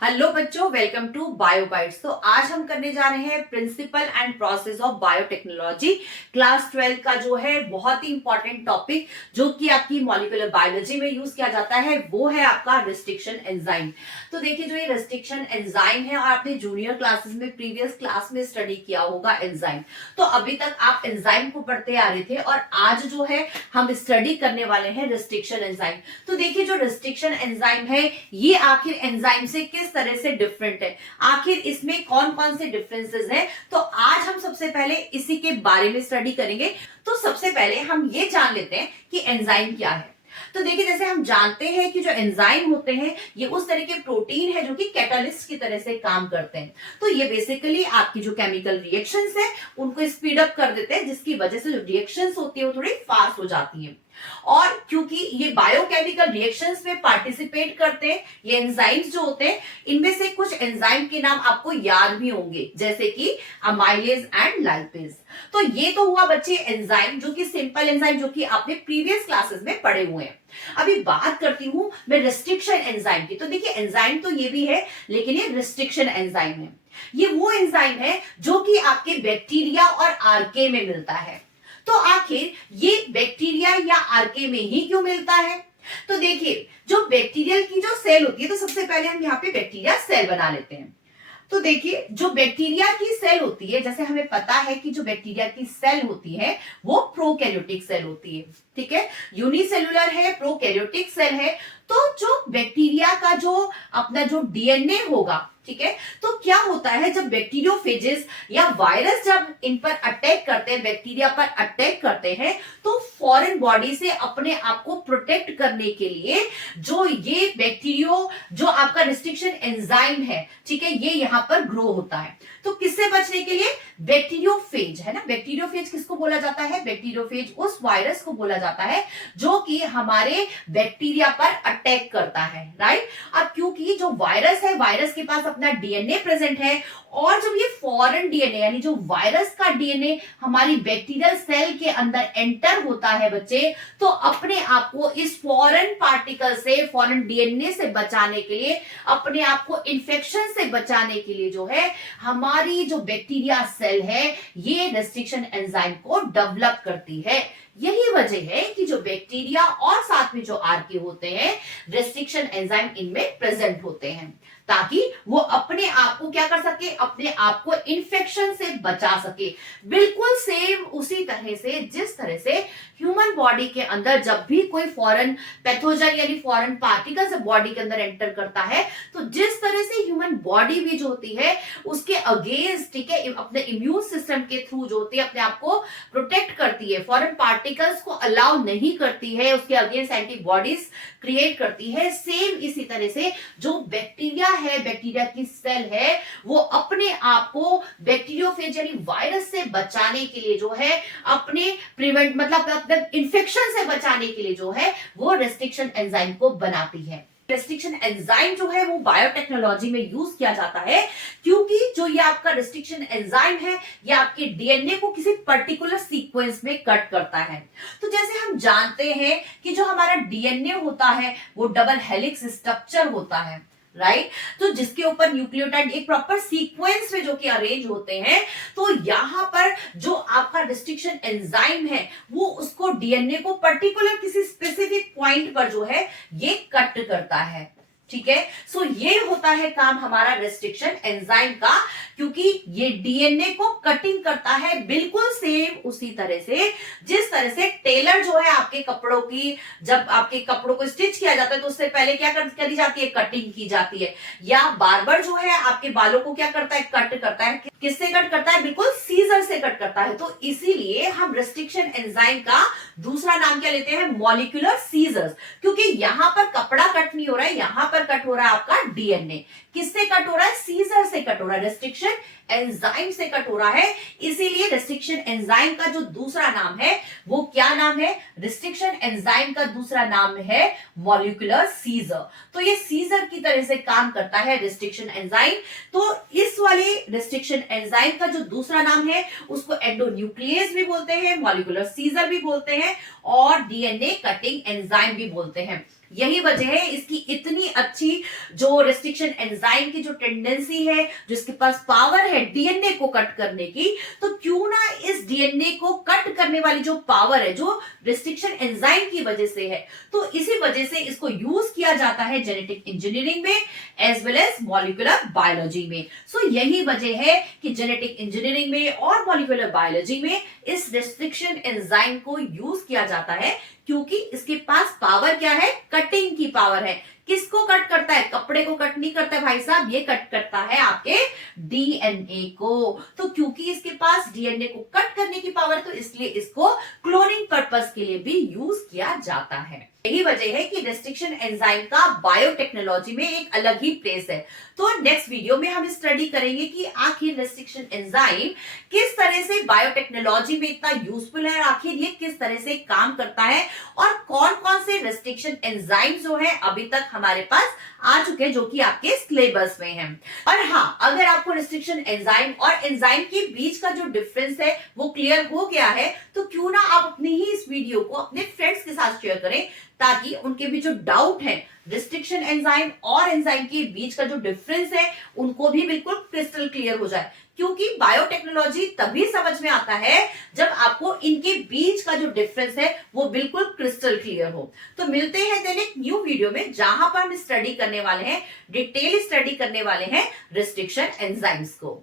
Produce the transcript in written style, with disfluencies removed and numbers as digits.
Hello बच्चों, welcome to बायोबाइट्स। तो आज हम करने जा रहे हैं principle and process of biotechnology. Class 12 का जो है बहुत ही इंपॉर्टेंट टॉपिक जो कि आपकी मॉलिक्यूलर बायोलॉजी में यूज किया जाता है वो है आपका रेस्ट्रिक्शन एंजाइम। तो देखिए, जो ये रेस्ट्रिक्शन एंजाइम है और आपने जूनियर क्लासेस में प्रीवियस क्लास में स्टडी किया होगा एंजाइम। तो अभी तक आप एंजाइम को पढ़ते आ रहे थे और आज जो है हम स्टडी करने वाले हैं रेस्ट्रिक्शन एंजाइम। तो देखिए, जो रेस्ट्रिक्शन एंजाइम है ये आखिर एंजाइम से किस तरह से डिफरेंट है, आखिर इसमें कौन कौन से डिफरेंसेस हैं, तो आज हम सबसे पहले इसी के बारे में स्टडी करेंगे। तो सबसे पहले हम ये जान लेते हैं कि एंजाइम क्या है। तो देखिए, जैसे हम जानते हैं कि जो एंजाइम होते हैं ये उस तरह के प्रोटीन है जो कि कैटालिस्ट की तरह से काम करते हैं। तो ये बेसिकली आपकी जो केमिकल रिएक्शंस है उनको स्पीड अप कर देते हैं, जिसकी वजह से जो रिएक्शंस होती है वो थोड़ी फास्ट हो जाती है। और क्योंकि ये बायोकेमिकल रिएक्शंस में पार्टिसिपेट करते हैं, ये एंजाइम्स जो होते हैं इनमें से कुछ एंजाइम के नाम आपको याद भी होंगे, जैसे कि अमाइलेज एंड लाइपेज। तो ये तो हुआ बच्चे एंजाइम, जो कि सिंपल एंजाइम जो कि आपने प्रीवियस क्लासेस में पढ़े हुए हैं। अभी बात करती हूं मैं रिस्ट्रिक्शन एंजाइम की। तो देखिए, एंजाइम तो ये भी है लेकिन ये रिस्ट्रिक्शन एंजाइम है। ये वो एंजाइम है जो कि आपके बैक्टीरिया और आर्के में मिलता है। तो आखिर ये बैक्टीरिया या आर्के में ही क्यों मिलता है? तो देखिए, जो बैक्टीरियल की जो सेल होती है, तो सबसे पहले हम यहाँ पे बैक्टीरिया सेल बना लेते हैं। तो देखिए, जो बैक्टीरिया की सेल होती है, जैसे हमें पता है कि जो बैक्टीरिया की सेल होती है वो प्रोकैरियोटिक सेल होती है, ठीक है। यूनिसेलुलर है, प्रोकैरियोटिक सेल है। तो जो बैक्टीरिया का जो अपना जो डीएनए होगा, ठीक है, तो क्या होता है जब बैक्टीरियोफेजेस या वायरस जब इन पर अटैक करते हैं, बैक्टीरिया पर अटैक करते हैं, तो फॉरेन बॉडी से अपने आप को प्रोटेक्ट करने के लिए जो ये बैक्टीरियो जो आपका रिस्ट्रिक्शन एंजाइम है, ठीक है, ये यहां पर ग्रो होता है। तो किससे बचने के लिए? बैक्टीरियोफेज है ना। बैक्टीरियोफेज किसको बोला जाता है? बैक्टीरियोफेज उस वायरस को बोला जाता है जो कि हमारे बैक्टीरिया पर अटैक करता है, राइट। अब क्योंकि जो वायरस है, वायरस के पास अपना डीएनए प्रेजेंट है, और जब ये फॉरेन डीएनए यानी जो वायरस का डीएनए हमारी बैक्टीरियल सेल के अंदर एंटर होता है बच्चे, तो अपने आप को इस फॉरेन पार्टिकल से, फॉरेन डीएनए से बचाने के लिए, अपने आप को इन्फेक्शन से बचाने के लिए जो है हमारी जो बैक्टीरिया सेल है ये रेस्ट्रिक्शन एंजाइम को डेवलप करती है। यही वजह है कि जो बैक्टीरिया और साथ में जो आर्के होते हैं, रेस्ट्रिक्शन एंजाइम इनमें प्रेजेंट होते हैं, ताकि वो अपने आप को क्या कर सके, अपने आप को इन्फेक्शन से बचा सके। बिल्कुल सेम उसी तरह से जिस तरह से ह्यूमन बॉडी के अंदर जब भी कोई फॉरेन पैथोजन यानी फॉरेन पार्टिकल से बॉडी के अंदर एंटर करता है, तो जिस तरह से ह्यूमन बॉडी भी जो होती है उसके अगेंस्ट, ठीक है, अपने इम्यून सिस्टम के थ्रू जो होती है अपने आप को प्रोटेक्ट करती है, फॉरेन पार्टिकल्स को अलाउ नहीं करती है, उसके अगेंस्ट एंटीबॉडीज क्रिएट करती है। सेम इसी तरह से जो बैक्टीरिया है, बैक्टीरिया की सेल है, वो अपने आप को बैक्टीरियोफेज यानी वायरस से बचाने के लिए जो है अपने प्रिवेंट मतलब इन्फेक्शन से बचाने के लिए जो है वो रेस्ट्रिक्शन एंजाइम को बनाती है। रेस्ट्रिक्शन एंजाइम जो है वो बायोटेक्नोलॉजी में यूज किया जाता है, क्योंकि जो ये आपका रेस्ट्रिक्शन एंजाइम है ये आपके डीएनए को किसी पर्टिकुलर सीक्वेंस में कट करता है। तो जैसे हम जानते हैं कि जो हमारा डीएनए होता है वो डबल हेलिक्स स्ट्रक्चर होता है, राइट। तो जिसके ऊपर न्यूक्लियोटाइड एक प्रॉपर सीक्वेंस में जो कि अरेंज होते हैं, तो यहां पर जो आपका रिस्ट्रिक्शन एंजाइम है वो उसको डीएनए को पर्टिकुलर किसी स्पेसिफिक पॉइंट पर जो है ये कट करता है, ठीक है। सो ये होता है काम हमारा रेस्ट्रिक्शन एंजाइम का, क्योंकि ये डीएनए को कटिंग करता है बिल्कुल सेम उसी तरह से जिस तरह से टेलर जो है आपके कपड़ों की, जब आपके कपड़ों को स्टिच किया जाता है तो उससे पहले क्या करी जाती है? कटिंग की जाती है। या बार्बर जो है आपके बालों को क्या करता है? कट करता है। किससे कट करता है? बिल्कुल सीजर से कट करता है। तो इसीलिए हम रेस्ट्रिक्शन एंजाइम का दूसरा नाम क्या लेते हैं? मॉलिक्यूलर सीजर्स, क्योंकि यहां पर कपड़ा कट नहीं हो रहा है, यहां पर कट हो रहा है आपका डीएनए। किससे कट हो रहा है? सीजर से कट हो रहा है, रेस्ट्रिक्शन एंजाइम से कट हो रहा है। इसीलिए रेस्ट्रिक्शन एंजाइम का जो दूसरा नाम है वो क्या नाम है? रेस्ट्रिक्शन एंजाइम का दूसरा नाम है मॉलिक्यूलर सीजर। तो ये सीजर की तरह से काम करता है रेस्ट्रिक्शन एंजाइम। तो इस वाले रेस्ट्रिक्शन एंजाइम का जो दूसरा नाम है उसको एंडोन्यूक्लियस भी बोलते हैं, मॉलिक्यूलर सीजर भी बोलते हैं और डीएनए कटिंग एंजाइम भी बोलते हैं। यही वजह है इसकी इतनी अच्छी जो रेस्ट्रिक्शन एंजाइम की जो टेंडेंसी है, जो इसके पास पावर है डीएनए को कट करने की, तो क्यों ना इस डीएनए को कट करने वाली जो पावर है, जो रेस्ट्रिक्शन एंजाइम की वजह से है, तो इसी वजह से इसको यूज किया जाता है जेनेटिक इंजीनियरिंग में as well as molecular biology में। सो यही वजह है कि जेनेटिक इंजीनियरिंग में और मॉलिक्यूलर बायोलॉजी में इस रेस्ट्रिक्शन एंजाइम को यूज किया जाता है, क्योंकि इसके पास पावर क्या है, कटिंग की पावर है। किसको कट करता है, कपड़े को कट नहीं करता है भाई साहब, ये कट करता है आपके डीएनए को। तो क्योंकि इसके पास डीएनए को कट करने की पावर है, तो इसलिए इसको क्लोनिंग पर्पस के लिए भी यूज किया जाता है। यही वजह है कि रेस्ट्रिक्शन एंजाइम का बायोटेक्नोलॉजी में एक अलग ही प्लेस है। तो नेक्स्ट वीडियो में हम स्टडी करेंगे कि आखिर रेस्ट्रिक्शन एंजाइम किस तरह से बायोटेक्नोलॉजी में इतना यूजफुल है, आखिर ये किस तरह से काम करता है, और कौन कौन से रेस्ट्रिक्शन एंजाइम जो है अभी तक हमारे पास आ चुके हैं, जो कि आपके सिलेबस में है। और हाँ, अगर आपको रेस्ट्रिक्शन एंजाइम और एंजाइम के बीच का जो डिफरेंस है वो क्लियर हो गया है, तो क्यों ना आप अपनी ही इस वीडियो को अपने फ्रेंड्स के साथ शेयर करें, ताकि उनके भी जो डाउट है रेस्ट्रिक्शन एंजाइम और एंजाइम के बीच का जो डिफरेंस है उनको भी बिल्कुल क्रिस्टल क्लियर हो जाए। क्योंकि बायोटेक्नोलॉजी तभी समझ में आता है जब आपको इनके बीच का जो डिफरेंस है वो बिल्कुल क्रिस्टल क्लियर हो। तो मिलते हैं देन एक न्यू वीडियो में, जहां पर हम स्टडी करने वाले हैं, डिटेल स्टडी करने वाले हैं रेस्ट्रिक्शन एंजाइम्स को।